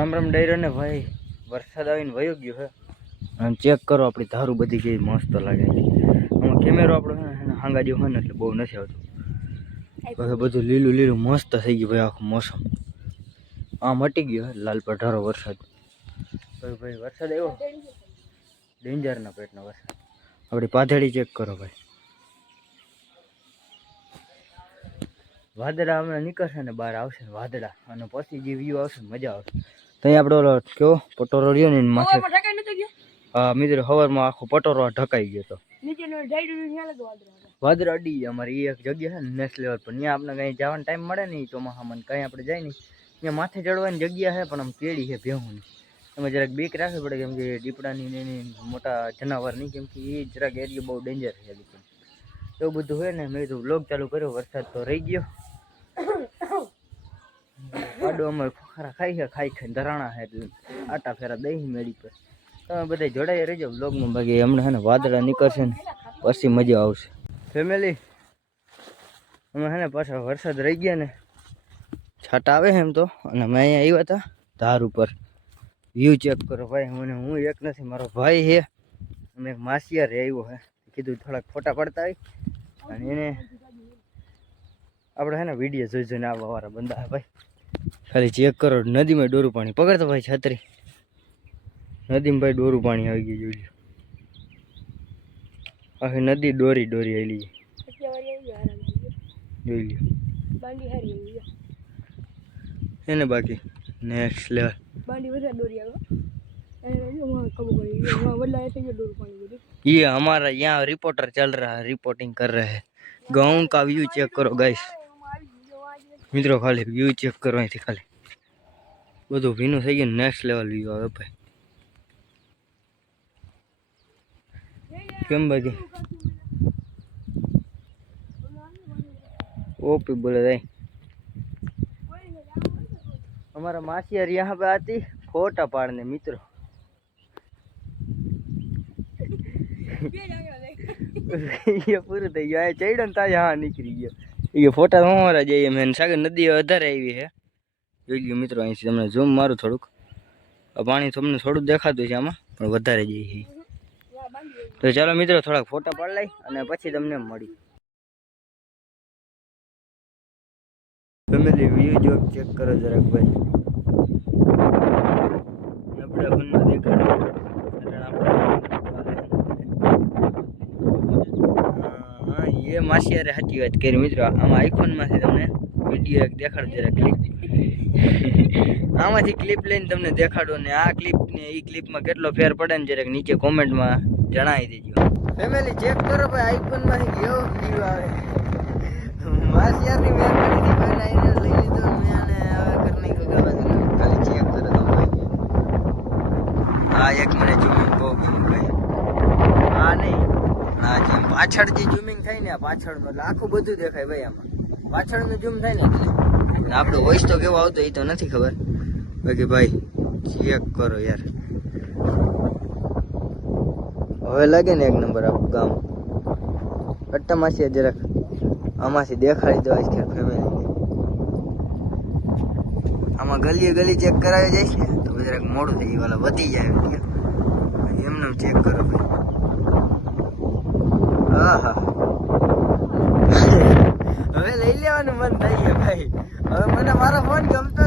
રામ રામ ડાયરો ને ભાઈ, વરસાદ આવીને વયો ગયો હે. અને ચેક કરો, આપણી ધારું બધી કેવી મસ્ત લાગે આમાં કેમેરો આપણો હે ને હાંગા જેવો હોય ને, એટલે બહુ નથી આવતું. બધું લીલું લીલું મસ્ત થઈ ગયું ભાઈ, આખું મોસમ. આ મટી ગયો હે, લાલ પઢારો વરસાદ. ભાઈ, વરસાદ આવ્યો? ડેન્જરના પેટનો વરસાદ. આપણી પાથેડી ચેક કરો ભાઈ. વાદળા હમણાં નીકળશે ને, બહાર આવશે વાદળા. અને પછી જે વ્યૂ આવશે મજા આવશે. તો અહીં આપણે કેવો? પટોરો રહ્યો ને માથે. હા મિત્રો હવારમાં આખો પટોરો ઢકાઈ ગયો તો. વાદળા અડી ગયા અમારી એક જગ્યા છે ને નેક્સ્ટ લેવલ પર. ત્યાં આપણે કંઈ જવાનો ટાઈમ મળે નહીં ચોમાસામાં કંઈ આપણે જાય નહીં. ત્યાં માથે ચડવાની જગ્યા છે પણ આમ કેળી છે ભેહુંની એમાં જરાક બીક રાખવી પડે કેમ કે દીપડાની ને એની મોટા જનાવરની કેમ કે એ જરાક એરિયો બહુ ડેન્જર છે એવું બધું હોય ને મેં તો બ્લોગ ચાલુ કર્યો વરસાદ તો રહી ગયો. આડો અમારે ખોખરા ખાઈ છે ખાઈ ખાઈને ધરાણા છે, એટલે આટા ફેરા દહીં મેળી પર. તમે બધા જોડાઈ રહેજો બ્લોગમાં બાકી હમણાં છે ને વાદળા નીકળશે ને, પછી મજા આવશે. ફેમિલી અમે છે ને પાછા વરસાદ રહી ગયા ને, છાટા આવે એમ તો, અને અમે અહીંયા આવ્યા હતા ધાર ઉપર. વ્યૂ ચેક કરો ભાઈ, મને હું એક નથી, મારો ભાઈ છે. અમે એક માસિયાર આવ્યો છે, કીધું થોડાક ફોટા પડતા આવી અને એને આપણે છે ને વીડિયો જોઈ જોઈને આવવા વાળા બંદા ભાઈ. ખાલી ચેક કરો નદીમાં ડોરું પાણી પકડતો ભાઈ છત્રી નદીમાં ભાઈ ડોરું પાણી આવી ગયું જોઈ લ્યો આખી નદી ડોરી ડોરી આવેલી જોઈ લ્યો એને બાકી નેક્સ્ટ લેવલ ये हमारा यहाँ रिपोर्टर चल रहा है रिपोर्टिंग कर रहे हैं गाँव का व्यू चेक करो गाइस મિત્રો ખાલી વ્યૂ ચેક કરો અહીંથી ખાલી બધું ભીનું થઈ ગયું નેક્સ્ટ લેવલ વ્યૂ આવે ભાઈ કેમ બાકી ઓપી બોલે ભાઈ हमारा मासी यार यहाँ पे आती फोटा पाड़ने मित्रों ये पूरे तैयार चढ़ता यहाँ निकली गया એ ફોટા અમારા જઈએ મેં સાગર નદી વધારે આવી છે. જોઈ લ્યો મિત્રો, અહીંથી તમને ઝૂમ મારું થોડુંક. આ પાણી તમને થોડુંક દેખાતું છે આમાં, પણ વધારે જઈએ છે. તો ચાલો મિત્રો, થોડાક ફોટા પાડી લઈ અને પછી તમને મળી ફેમિલી વ્યૂ જો ચેક કરો જરાક ભાઈ. આપણે ફોનમાં દેખાડો એટલે આપણે એ માસિયારે સાચી વાત કરી મિત્રો. આમાં આઈફોનમાંથી તમને વીડિયો એક દેખાડો જરા ક્લિપ આમાંથી ક્લિપ લઈને તમને દેખાડો ને આ ક્લિપ ને એ ક્લિપમાં કેટલો ફેર પડે ને જરાક નીચે કોમેન્ટમાં જણાવી દેજો. ફેમિલી ચેક કરો ભાઈ આઈફોનમાંથી કેવો વ્યૂ આવે. માસિયારની મહેરબાનીથી ભાઈને આઈને લઈ લીધો મેં આને હવે ઘર નહીં ગગાવા ખાલી ચેક કરો તો ભાઈ હા એક મને ઝૂમિંગ બહુ ગમ્યું ભાઈ. હા, જેમ પાછળ જે ઝૂમિંગ થાય ને પાછળ આખું બધું દેખાય ભાઈ આમાં. પાછળનું ઝૂમ થાય ને, એટલે. આપણો વોઇસ તો કેવો આવતો એ તો નથી ખબર. બાકી ભાઈ ચેક કરો યાર. હવે લાગે ને એક નંબર આપણું ગામ. અટ્ટામાસી જરાક. આમાંથી દેખાડી દો આજકાલ ફેમિલી આમાં ગલીએ ગલી ચેક કરાવી જાય છે તો જરાક મોડું થઈ ગયું વધી જાય એમને ચેક કરો ભાઈ હા હા હવે લઈ લેવાનું મન થઈ ગયું ભાઈ હવે મને મારો ફોન ગમતો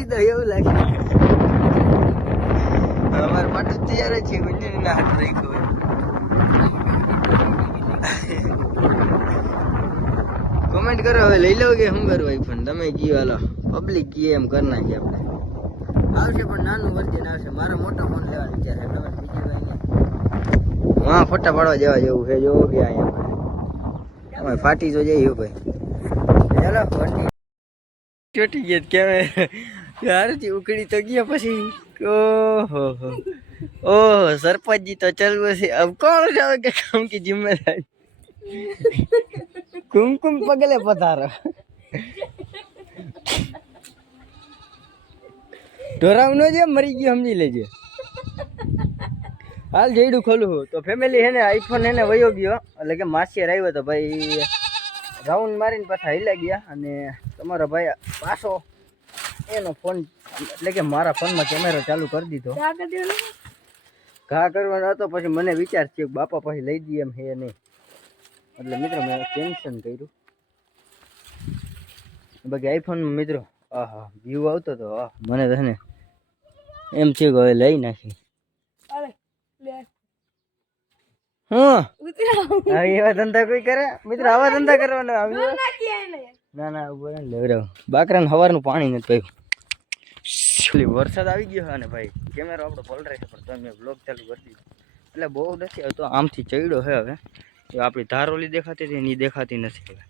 કરી દો એવું લાગે. અમારે માટે તૈયાર છે છે ના હાથ રહી ગયો કોમેન્ટ કરો હવે લઈ લઉં કે શું કરું આઈફોન તમે કયો હાલો. પબ્લિક કીએ એમ કરી નાખીએ આપણે. આવશે પણ નાનું વર્જન આવશે. મારો મોટો ફોન લેવાનો વિચાર છે તમે બીજું હા ફોટા પાડવા જવા જેવું છે. જોવો કે અહીંયા અમે ફાટી તો જઈએ ભાઈ. ચાલો ફાટી ચોટી ગયા કેમે હારથી ઉકળી તો ગયા પછી. ઓહો ઓહો, સરપંચજી તો ચલવું છે. અબ કોણ જાવે કે કામ કી જિમ્મેદારી? કુમકુમ પગલે પધારો. ઢોરાવ નો જે, મરી ગયો, સમજી લેજે. હાલ જઈડું ખોલું તો ફેમિલી હેને આઈફોન એને વયો ગયો. એટલે કે માસિયર આવ્યો તો ભાઈ, રાઉન્ડ મારીને પાછા હિલા ગયા. અને તમારો ભાઈ પાછો એનો ફોન એટલે કે મારા ફોનમાં કેમેરો ચાલુ કરી દીધો. ઘા કરવાનો હતો પછી મને વિચાર છે કે બાપા પછી લઈ દઈએ એમ હે નહીં એટલે મિત્રો મેં ટેન્શન કર્યું. બાકી આઈફોનમાં મિત્રો આહા વ્યૂ આવતો હતો આહ મને તો છે ને એમ છે હવે લઈ નાખી હા. એવા ધંધા કોઈ કરે? મિત્રો આવા ધંધા કરવાના ના ના ઊભો ને લેવડાવ. બાકરાને સવારનું પાણી નથી પાયું પેલી વરસાદ આવી ગયો અને ભાઈ કેમેરો આપણો પલટે છે પણ તમે બ્લોગ ચાલુ કરી દીધો. એટલે બહુ નથી આવતો, આમથી ચડ્યો છે હવે. એ આપણી ધારોલી દેખાતી હતી એની દેખાતી નથી હવે.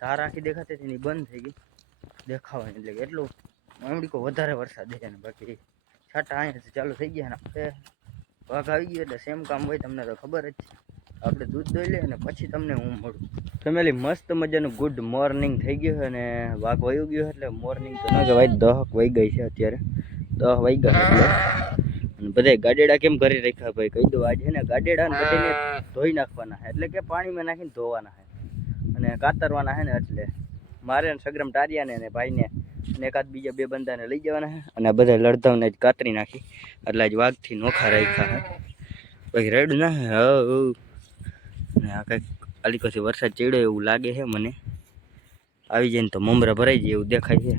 ધાર આખી દેખાતી હતી એની બંધ થઈ ગઈ. દેખાવાની એટલે કે એટલું કોઈ વધારે વરસાદ છે ને બાકી. છાટા અહીંયાથી ચાલુ થઈ ગયા ને. વાઘ આવી ગયો એટલે સેમ કામ હોય, તમને તો ખબર જ છે. આપણે દૂધ દોઈ લઈએ અને પછી તમને હું મળું. ફેમિલી, મસ્ત મજાનું ગુડ મોર્નિંગ થઈ ગયું અને વાઘ વયું ગયો એટલે મોર્નિંગ તો ના કહેવાય, દહક વહી ગઈ છે અત્યારે. દહ વહી ગયા અને બધા ગાડેડા કેમ ઘરે રાખ્યા ભાઈ? કહી દઉં, આજે ને ગાડેડા બધાને ધોઈ નાખવાના એટલે કે પાણીમાં નાખીને ધોવાના છે. અને કાતરવાના છે ને એટલે. મારે ને સગ્રમ ટારિયાને અને ભાઈને ને એકાદ બીજા બે બંદાને લઈ જવાના છે. અને બધા લડધાવને જ કાતરી નાખી. એટલે આજ વાઘથી નોખા રાખ્યા હે પછી રેડું ના હે અને આ કંઈક અલીકોથી વરસાદ ચડ્યો એવું લાગે છે મને. આવી જાય ને તો મમરા ભરાઈ જાય એવું દેખાય છે.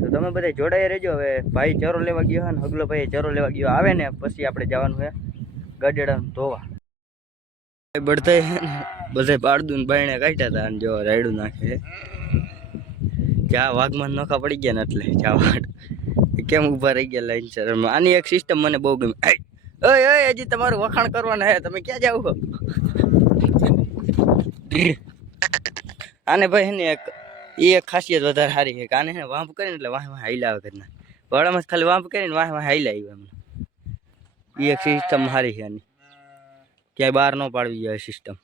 તો તમે બધા જોડાઈ રહેજો. હવે ભાઈ ચરો લેવા ગયો છે ને હગલો ભાઈ ચરો લેવા ગયો. આવે ને પછી આપણે જવાનું છે ગઢેડા ધોવા. બળતા બધે ને બધા પાડદું બાયણે કાઢ્યા હતા અને જો રાયડું નાખે ચા વાઘમાં નોખા પડી ગયા ને એટલે ચા વાટ કેમ ઊભા રહી ગયા લાઈન સર આની એક સિસ્ટમ મને બહુ ગમી. ઓય ઓય, હજી તમારું વખાણ કરવાના હે, તમે ક્યાં જાવ છો? આને ભાઈ ને એક એ એક ખાસિયત વધારે સારી છે કે આને હે વાંપ કરીને એટલે વાહ વાહ હાઈલા આવે ઘરના. વાળામાં ખાલી વાંપ કરીને વાહ વાહ હાઈલા આવ્યું એમને એ એક સિસ્ટમ સારી છે આની. ક્યાંય બહાર ન પાડવી જોઈએ સિસ્ટમ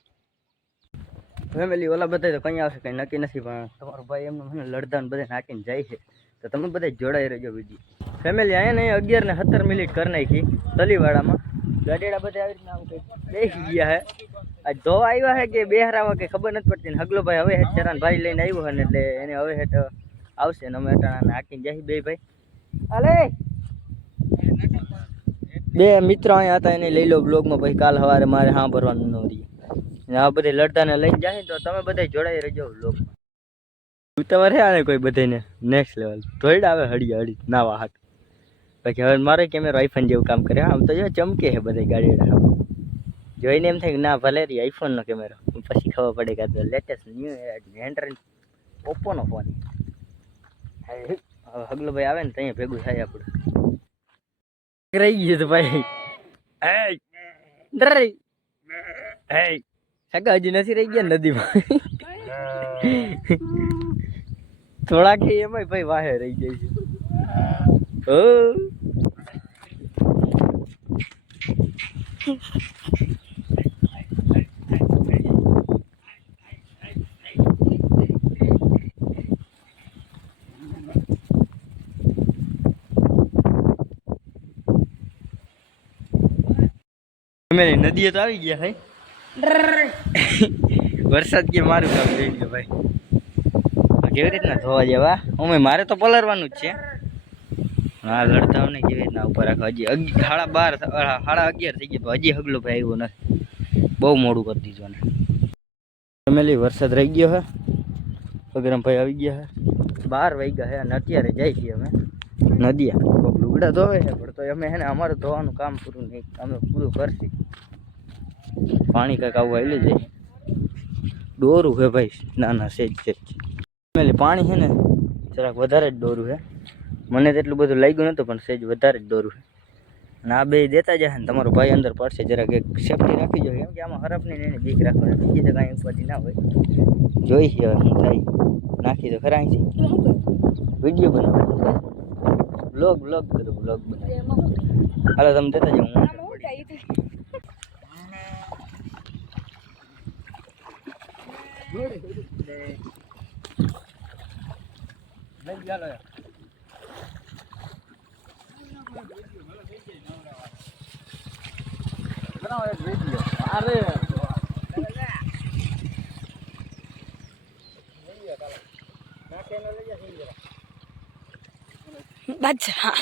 ફેમિલી ઓલા બધા તો કંઈ આવશે કંઈ નક્કી નથી, પણ તમારો ભાઈ એમનું મને ને બધા નાખીને જાય છે. તો તમે બધા જોડાઈ રહેજો બીજી. ફેમિલી અહીંયા ને અગિયાર ને સત્તર મિનિટ કરી નાખી, તલીવાડામાં. ગાડીડા બધા આવી રીતના આમ કંઈક બેસી ગયા હે. આ ધોવા આવ્યા હે કે બેહરાવા કે ખબર નથી પડતી ને હગલો ભાઈ હવે હેઠ ચરાન ભાઈ લઈને આવ્યો હે ને એટલે એને હવે હેઠ આવશે ને અમે અટાણા હાકીને જાય બે ભાઈ. હાલે! બે મિત્રો અહીંયા હતા, એને લઈ લો બ્લોગમાં પછી કાલ સવારે મારે હા ભરવાનું ન રહી આ બધે લડતાને લઈને જાય તો તમે બધા જોડાઈ રહેજો બ્લોગમાં તમારે આને કોઈ બધાને? નેક્સ્ટ લેવલ ધોઈડ આવે હળી હળી નાવા હાથ બાકી હવે મારે કેમેરો આઈફોન જેવું કામ કરે. આમ તો જો ચમકે છે બધી ગાડી જોઈને એમ થાય કે ના ભલે રી આઈફોનનો કેમેરો. પછી ખબર પડે કે આ લેટેસ્ટ ન્યૂ એન્ડ્રોઈડ ઓપ્પોનો ફોન હવે હગલો ભાઈ આવે ને તો અહીંયા ભેગું થાય આપણું. રહી ગયું તો ભાઈ. હે હે હજી નથી રહી ગયા નદીમાં. થોડાક એમાંય ભાઈ વાહે રહી જાય છે. નદીએ તો આવી ગયા ભાઈ. વરસાદ કે મારું કામ થઈ ગયું ભાઈ. કેવી રીતના ધોવા જેવા? અમે મારે તો પલરવાનું જ છે. હા લડતા ને કેવી રીતના ઉપર રાખો હજી સાડા બાર સાડા અગિયાર થઈ ગયા હજી હગલો ભાઈ આવ્યો નથી. બહુ મોડું કરી દીધું ને ફેમિલી વરસાદ રહી ગયો હે? પગરમભાઈ આવી ગયા હે? બાર વાગ્યા હે અને અત્યારે જાય છીએ અમે. નદીયા કોક લુગડા ધોવે છે પણ તો અમે હે ને અમારે ધોવાનું કામ પૂરું નહીં. અમે પૂરું કરશી. પાણી કંઈક આવું આવી જાય. દોરું છે ભાઈ ના ના સેજ સેજ. પાણી છે ને, જરાક વધારે જ દોરું છે. મને તેટલું બધું લાગ્યું નહોતું, પણ સહેજ વધારે જ દોરું છે. અને આ બે દેતા જશે ને, તમારો ભાઈ અંદર પડશે, જરાક એક સેફટી રાખી જોઈએ કેમ કે આમાં હરફની નહીં બીક રાખવાની બીજી તો કાંઈ ઉપરથી ના હોય. જોઈ હવે શું થાય. નાખી તો ખરા છે વીડિયો બનાવો. બ્લોગ બ્લોગ કરો બ્લોગ બનાવો. હાલો, તમે દેતા જાઓ, હું લઈ ગયા અરે. બચ્ચા.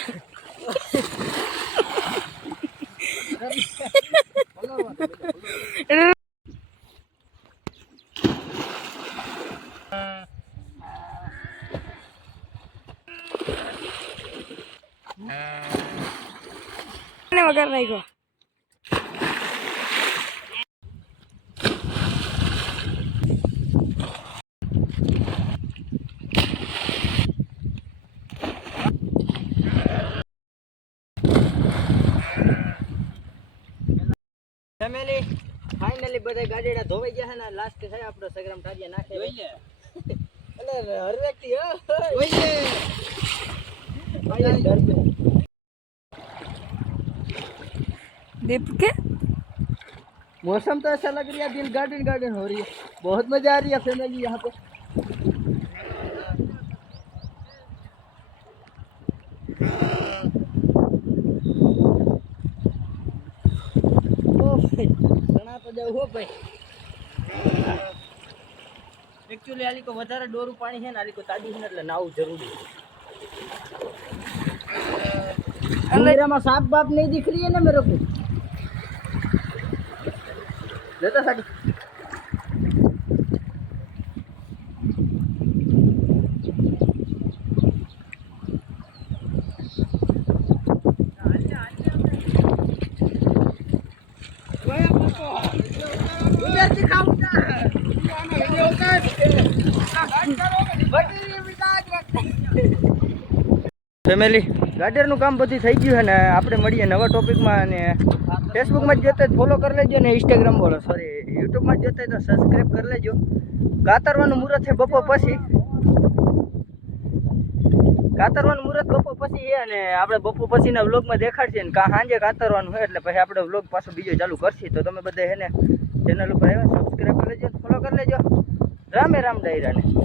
વગર નાખ્યો ફેમિલી ફાઇનલી બધા ગાડીડા ધોવાઈ ગયા છે ને લાસ્ટ છે આપણો સગરામ ટાડિયા નાખે એટલે હર વ્યક્તિ હો ભાઈ दीप के मौसम तो ऐसा लग रहा है दिल गार्डन गार्डन हो रही है बहुत मजा आ रही है फैमिली यहाँ पे ओ भाई ઘણા તો જાવ હો ભાઈ એકચ્યુઅલી આલી કો વધારે ડોરું પાણી છે ને આલી કો તાડી છે ને એટલે નાવું જરૂરી છે અંદરમાં સાપ બાપ નહીં दिख रही है ना मेरे को લેતા સાડી ફેમિલી ગાર્ડરનું કામ બધું થઈ ગયું છે ને આપણે મળીએ નવા ટોપિકમાં અને ફેસબુકમાં જ જોતા ફોલો કરી લેજો ને ઇન્સ્ટાગ્રામ બોલો સોરી યુટ્યુબમાં જોતા તો સબસ્ક્રાઈબ કરી લેજો. કાતરવાનું મુહૂર્ત છે બપોર પછી. કાતરવાનું મુહૂર્ત બપોર પછી છે અને આપણે બપોર પછીના વ્લોગમાં દેખાડશે ને કાં સાંજે કાતરવાનું હોય એટલે પછી આપણે વ્લોગ પાછો બીજો ચાલુ કરશી. તો તમે બધા છે ને ચેનલ ઉપર આવ્યા સબસ્ક્રાઈબ કરી લેજો ફોલો કરી લેજો. રામે રામ ડાયરાને.